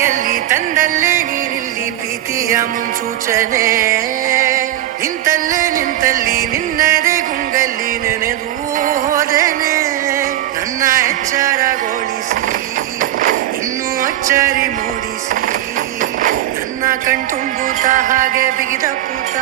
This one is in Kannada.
ಎಲ್ಲಿ ತಂದಲ್ಲೇ ನೀನಿಲ್ಲಿ ಪ್ರೀತಿಯ ಮುನ್ಸೂಚನೆ. ನಿಂತಲ್ಲೇ ನಿಂತಲ್ಲಿ ನಿನ್ನದೇ ಗುಂಗಲ್ಲಿ ನೆನೆದು ಹೋದೆನೆ. ನನ್ನ ಎಚ್ಚರಗೊಳಿಸಿ, ಇನ್ನೂ ಅಚ್ಚರಿ ಮೂಡಿಸಿ. ನನ್ನ ಕಣ್ತುಂಬುತ್ತ ಹಾಗೆ ಬಿಗಿದ ಪೂತ